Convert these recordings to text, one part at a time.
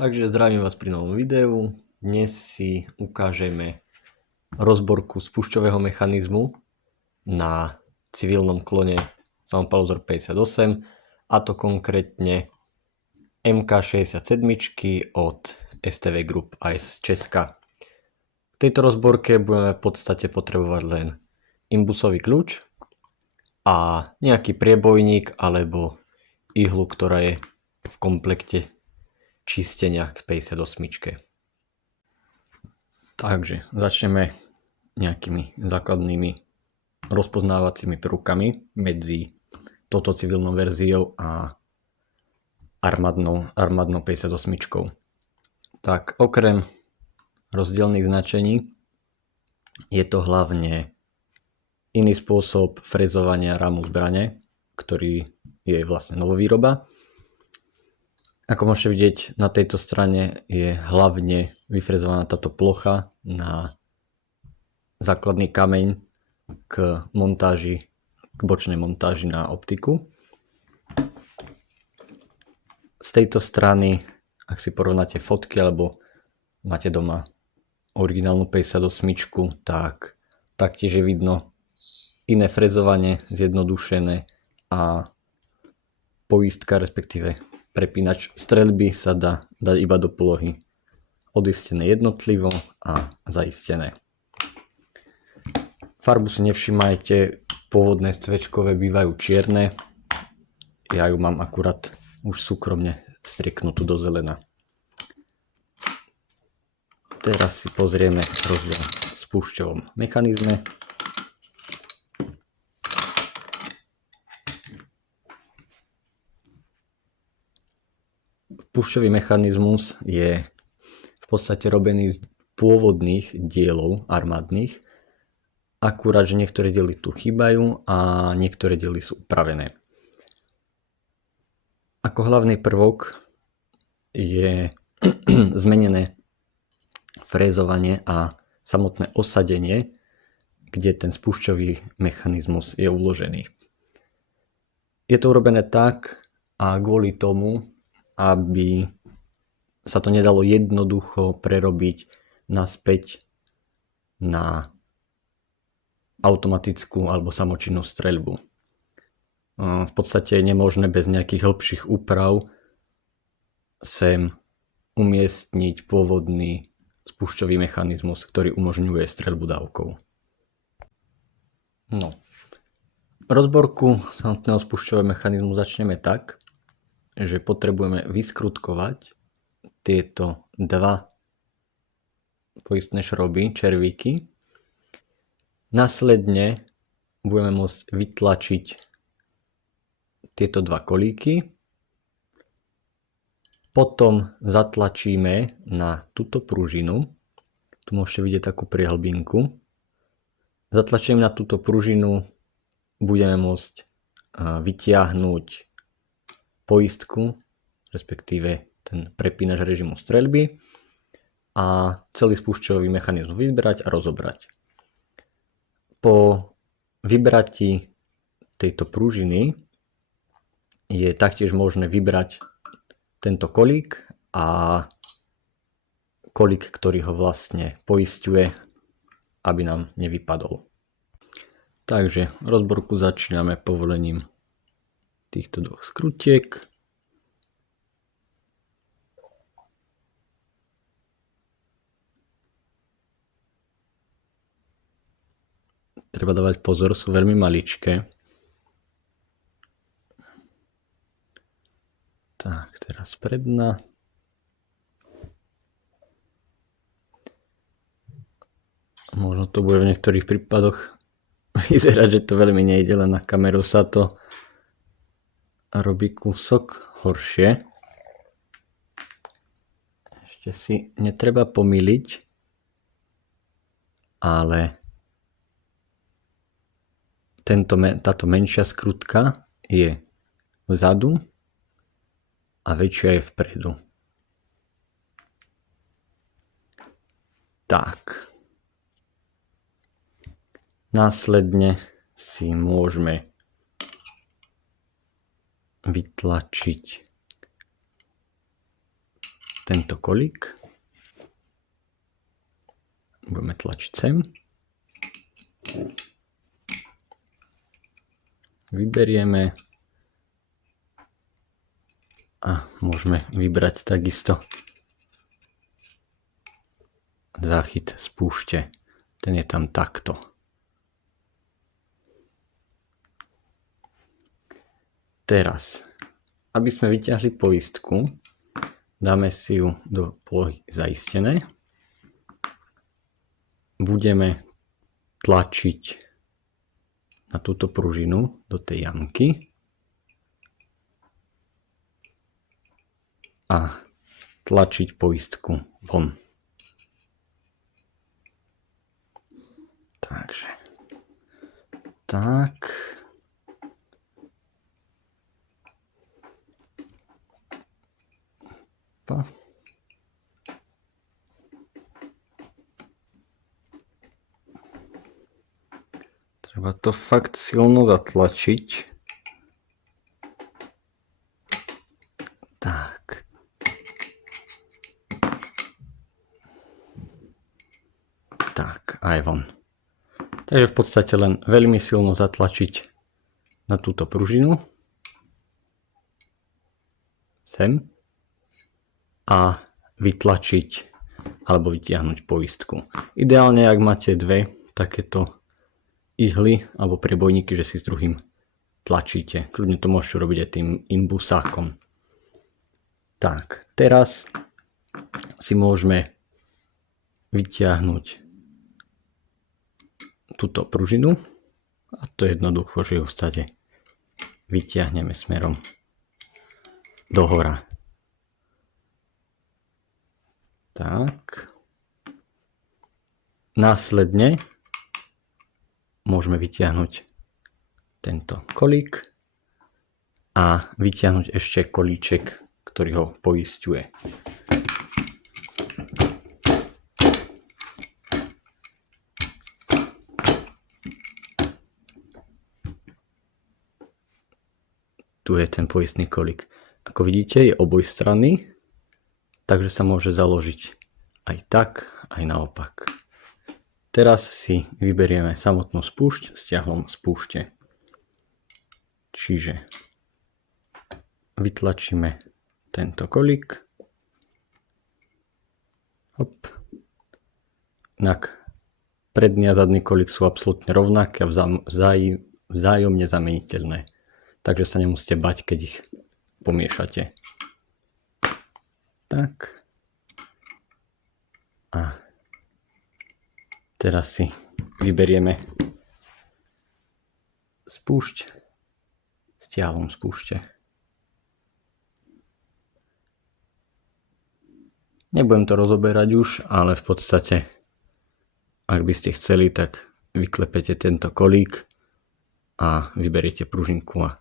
Takže zdravím vás pri novom videu. Dnes si ukážeme rozborku spúšťového mechanizmu na civilnom klone Soundpalozor 58, a to konkrétne MK67 od STV Group AS z Česka. V tejto rozborke budeme v podstate potrebovať len imbusový kľúč a nejaký priebojník alebo ihlu, ktorá je v komplekte čistenia k 58. Takže začneme nejakými základnými rozpoznávacími prvkami medzi touto civilnou verziou a armádnou 58. Tak okrem rozdielnych značení je to hlavne iný spôsob frezovania ramu zbrane, ktorý je vlastne novovýroba. Ako môžete vidieť, na tejto strane je hlavne vyfrezovaná táto plocha na základný kameň k bočnej montáži na optiku. Z tejto strany, ak si porovnáte fotky alebo máte doma originálnu 58, tak taktiež je vidno iné frezovanie, zjednodušené, a poistka, respektíve prepínač streľby sa dá dať iba do polohy odistené jednotlivo a zaistené. Farbu si nevšimajte, pôvodné STVčkové bývajú čierne, ja ju mám akurát už súkromne strieknutú do zelena. Teraz si pozrieme rozdiel v spúšťovom mechanizme. Spúšťový mechanizmus je v podstate robený z pôvodných dielov armádnych, akurát, že niektoré diely tu chýbajú a niektoré diely sú upravené. Ako hlavný prvok je zmenené frézovanie a samotné osadenie, kde ten spúšťový mechanizmus je uložený. Je to urobené tak a kvôli tomu, aby sa to nedalo jednoducho prerobiť naspäť na automatickú alebo samočinnú streľbu. V podstate je nemožné bez nejakých hĺbších úprav sem umiestniť pôvodný spúšťový mechanizmus, ktorý umožňuje streľbu dávkou. Rozborku samotného spúšťového mechanizmu začneme tak, že potrebujeme vyskrutkovať tieto dva poistné šroby, červíky. Následne budeme môcť vytlačiť tieto dva kolíky. Potom zatlačíme na túto pružinu. Tu môžete vidieť takú priehlbinku. Zatlačíme na túto pružinu, budeme môcť vytiahnuť poistku, respektíve ten prepínač režimu streľby, a celý spúšťový mechanizmus vybrať a rozobrať. Po vybratí tejto pružiny je taktiež možné vybrať tento kolík a kolík, ktorý ho vlastne poisťuje, aby nám nevypadol. Takže rozborku začíname povolením týchto dvoch skrutiek. Treba dávať pozor, sú veľmi maličké. Tak, teraz predná. Možno to bude v niektorých prípadoch vyzerať, že to veľmi nejde, len na kameru sa to robí kúsok horšie. Ešte si netreba pomýliť, ale táto menšia skrutka je vzadu a väčšia je vpredu. Tak. Následne si môžeme vytlačiť tento kolík. Budeme tlačiť sem. Vyberieme a môžeme vybrať takisto záchyt spúšte. Ten je tam takto. Teraz, aby sme vyťahli poistku, dáme si ju do polohy zaistené. Budeme tlačiť na túto pružinu do tej jamky a tlačiť poistku von. Takže tak. Treba to fakt silno zatlačiť. Tak. Tak, aj von. Takže v podstate len veľmi silno zatlačiť na túto pružinu. Sem. A vytlačiť alebo vytiahnuť poistku. Ideálne, ak máte dve takéto ihly alebo priebojníky, že si s druhým tlačíte. Kľudne to môžete robiť aj tým imbusákom. Tak, teraz si môžeme vytiahnuť túto pružinu a to je jednoducho, že ju v podstate vytiahneme smerom dohora. Tak. Následne môžeme vytiahnuť tento kolík a vytiahnuť ešte kolíček, ktorý ho poisťuje. Tu je ten poistný kolík. Ako vidíte, je obojstranný, takže sa môže založiť aj tak, aj naopak. Teraz si vyberieme samotnú spúšť s ťahlom spúšte. Čiže vytlačíme tento kolík. Hop. Inak predný a zadný kolík sú absolútne rovnaké a vzájomne zameniteľné. Takže sa nemusíte bať, keď ich pomiešate. Tak. A teraz si vyberieme spúšť s ťahlom spúšte. Nebudem to rozoberať už, ale v podstate, ak by ste chceli, tak vyklepete tento kolík a vyberiete pružinku a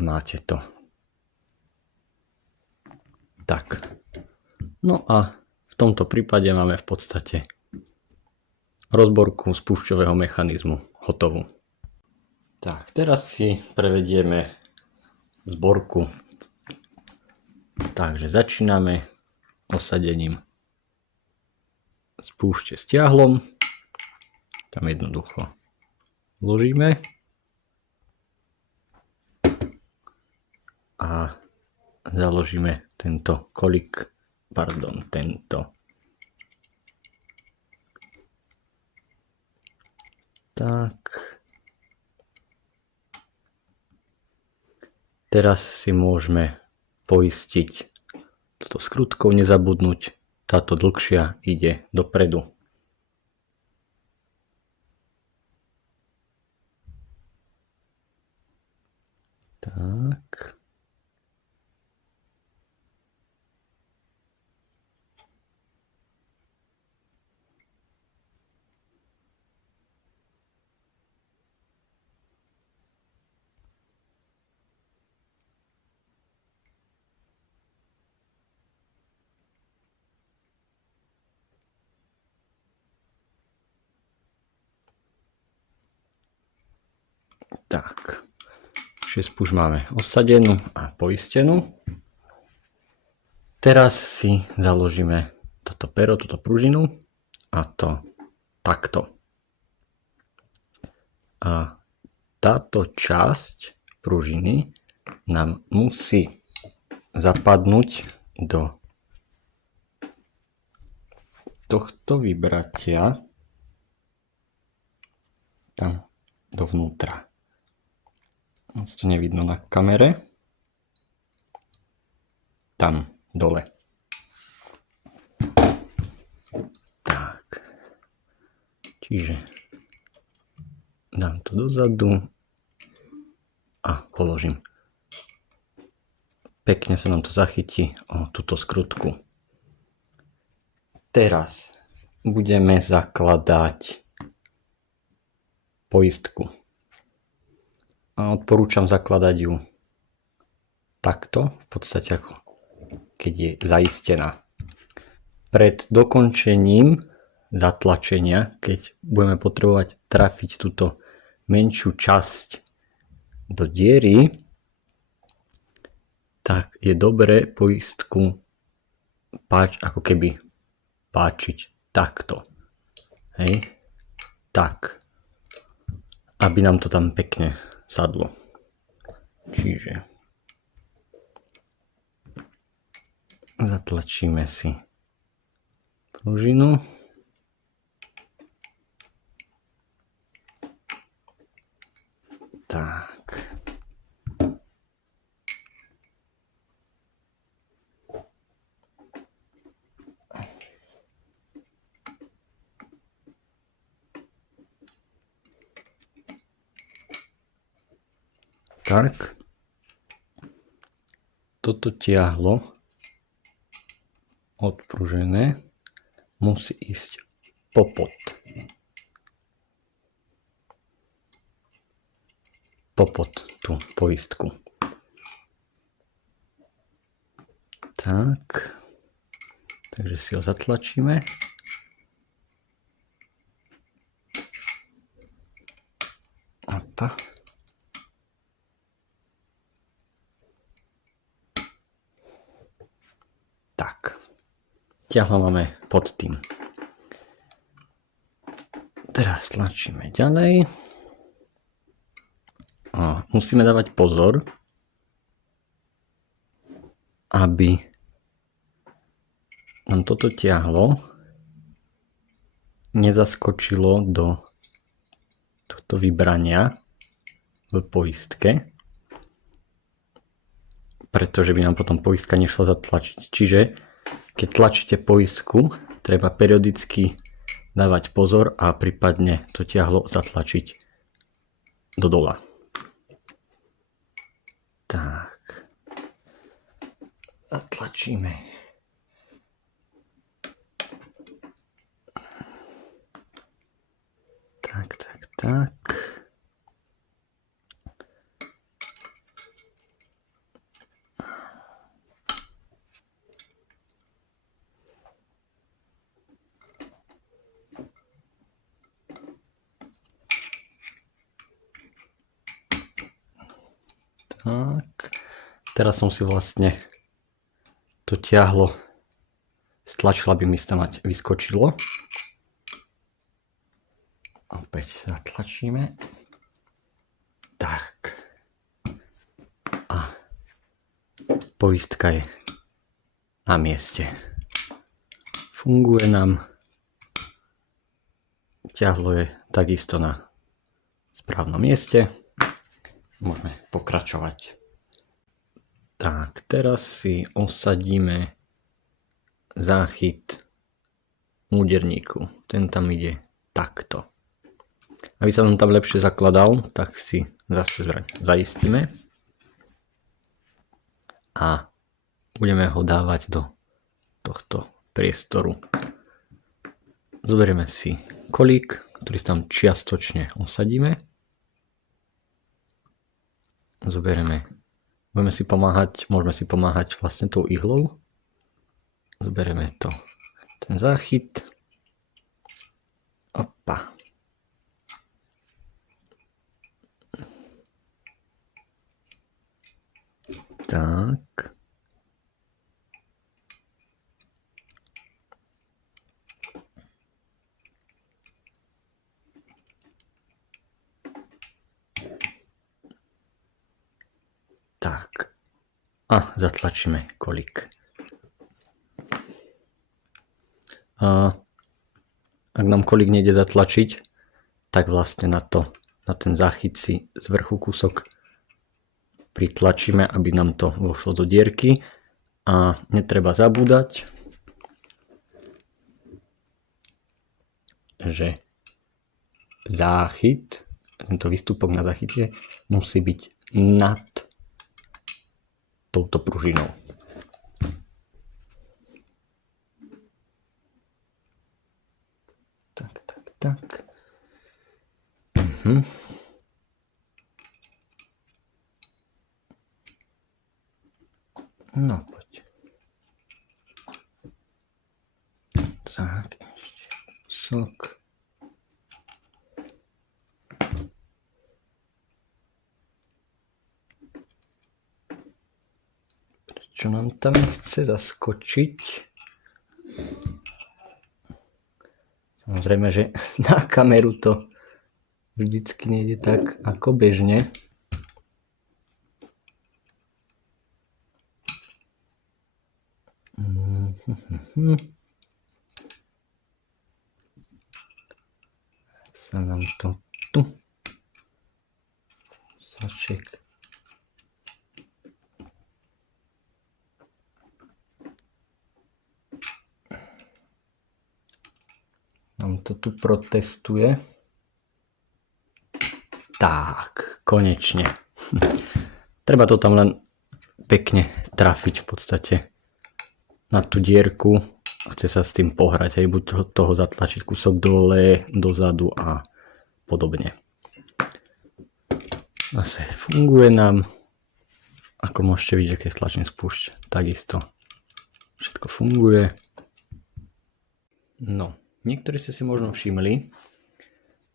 máte to. Tak. No a v tomto prípade máme v podstate rozborku spúšťového mechanizmu hotovú. Tak, teraz si prevedieme zborku. Takže začíname osadením spúšte s ťahlom. Tam jednoducho vložíme a založíme tento kolík, tento. Tak. Teraz si môžeme poistiť toto skrutkou, nezabudnúť, táto dlhšia ide dopredu. Tak. Tak. Spúšť máme osadenú a poistenú. Teraz si založíme toto pero, túto pružinu a to takto. A táto časť pružiny nám musí zapadnúť do tohto vybratia tam dovnútra. Moc to nevidno na kamere. Tam dole. Tak. Čiže dám to dozadu a položím. Pekne sa nám to zachytí o túto skrutku. Teraz budeme zakladať poistku. A odporúčam zakladať ju takto, v podstate ako keď je zaistená. Pred dokončením zatlačenia, keď budeme potrebovať trafiť túto menšiu časť do diery, tak je dobré poistku ako keby páčiť takto. Hej? Tak. Aby nám to tam pekne sadlo. Čiže zatlačíme si pružinu. Tak. Tak. Toto tiahlo odpružené musí ísť popod. Popod tú poistku. Tak. Takže si ho zatlačíme. Opa. Tak. Ťahlo máme pod tým. Teraz tlačíme ďalej. A musíme dávať pozor, aby nám toto ťahlo nezaskočilo do tohto vybrania v poistke, pretože by nám potom poistka nešla zatlačiť. Čiže keď tlačíte poistku, treba periodicky dávať pozor a prípadne to ťahlo zatlačiť do dola. Tak. Zatlačíme. Tak. Tak. Teraz som si vlastne to ťahlo stlačil, aby mi tam vyskočilo. Opäť zatlačíme. Tak. A poistka je na mieste. Funguje nám. Ťahlo je takisto na správnom mieste. Môžeme pokračovať. Tak, teraz si osadíme záchyt úderníku. Ten tam ide takto. Aby sa nám tam lepšie zakladal, tak si zase zbraň zaistíme. A budeme ho dávať do tohto priestoru. Zoberieme si kolík, ktorý si tam čiastočne osadíme. Môžeme si pomáhať vlastne tou ihlou. Zoberieme ten záchyt. Opa. Tak. Tak. A zatlačíme kolík. Ak nám kolík nejde zatlačiť, tak vlastne na ten záchyt si z vrchu kúsok pritlačíme, aby nám to vošlo do dierky. A netreba zabúdať, že záchyt, tento výstupok na záchyte musí byť nad touto pružinou. Tak. No poď. Tak, ešte sok. Prečo nám tam nechce zaskočiť? Samozrejme, že na kameru to vždycky nejde tak ako bežne. Sa nám to tu saček nám to tu protestuje. Tak, konečne. Treba to tam len pekne trafiť v podstate na tú dierku. Chce sa s tým pohrať, aj buď toho zatlačiť kúsok dole, dozadu a podobne. Zase funguje nám, ako môžete vidieť, keď stlačím spúšť, takisto všetko funguje. No, niektorí ste si možno všimli,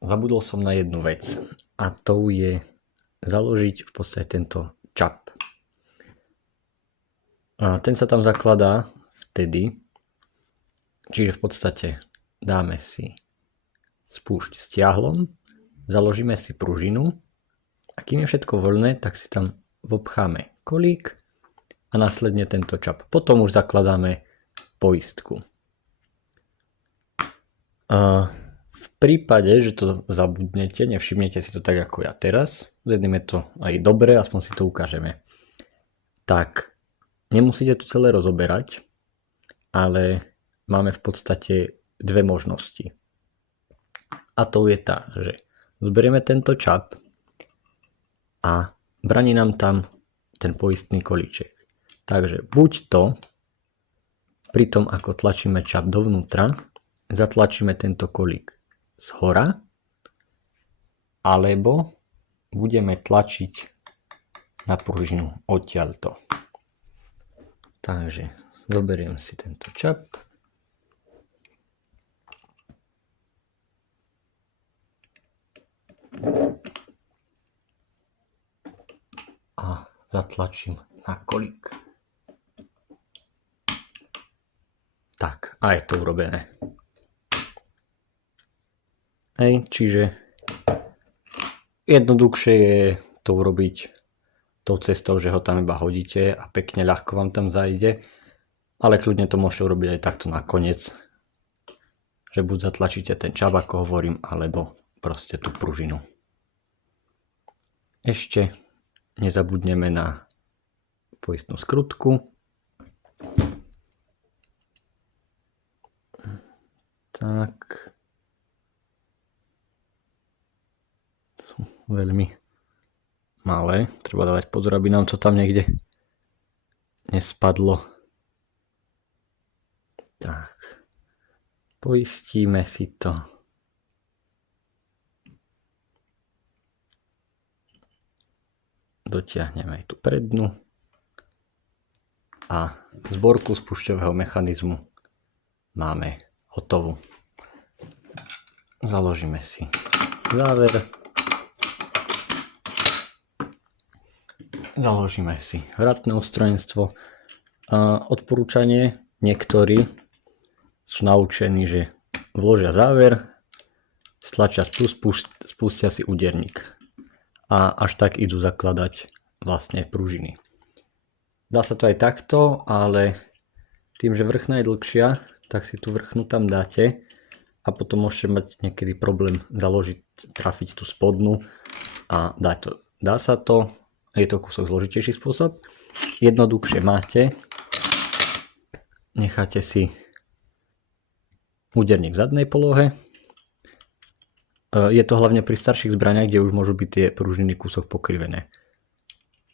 zabudol som na jednu vec a to je založiť v podstate tento čap. A ten sa tam zakladá vtedy, čiže v podstate dáme si spúšť stiahlom, založíme si pružinu a kým je všetko voľné, tak si tam vopcháme kolík a následne tento čap. Potom už zakladáme poistku. V prípade, že to zabudnete, nevšimnete si to tak ako ja teraz, zjedneme to aj dobre, aspoň si to ukážeme. Tak nemusíte to celé rozoberať, ale máme v podstate dve možnosti. A to je tá, že zoberieme tento čap a braní nám tam ten poistný kolíček. Takže buď to, pri tom ako tlačíme čap dovnútra, zatlačíme tento kolík zhora, alebo budeme tlačiť na pružinu odtiaľto. Takže zoberiem si tento čap. A zatlačím na kolík. Tak, a je to urobené. Čiže jednoduchšie je to urobiť tou cestou, že ho tam iba hodíte a pekne ľahko vám tam zajde, ale kľudne to môžete urobiť aj takto nakoniec, že buď zatlačíte ten čap, ako hovorím, alebo proste tú pružinu. Ešte nezabudneme na poistnú skrutku. Tak. Sú veľmi malé. Treba dávať pozor, aby nám to tam niekde nespadlo. Tak. Poistíme si to. Dotiahneme aj tú prednú. A zborku spúšťového mechanizmu máme hotovú. Založíme si záver. Založíme si vratné ústrojenstvo. Odporúčanie, niektorí sú naučení, že vložia záver, stlačia spustia si úderník a až tak idú zakladať vlastne pružiny. Dá sa to aj takto, ale tým, že vrchná je dlhšia, tak si tú vrchnú tam dáte a potom môžete mať niekedy problém založiť, trafiť tú spodnú a dať to. Dá sa to, je to kúsok zložitejší spôsob. Jednoduchšie máte, necháte si úderník v zadnej polohe. Je to hlavne pri starších zbraniach, kde už môžu byť tie pružiny kúsok pokrivené.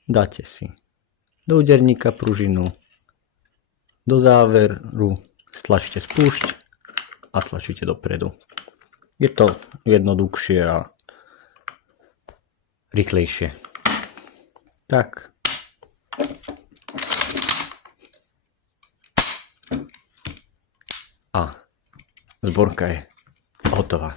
Dáte si do úderníka pružinu, do záveru stlačíte spúšť a tlačíte dopredu. Je to jednoduchšie a rýchlejšie. Tak. A zborka je hotová.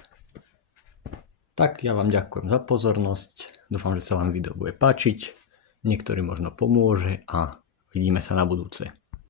Tak ja vám ďakujem za pozornosť. Dúfam, že sa vám video bude páčiť. Niektorým možno pomôže a vidíme sa na budúce.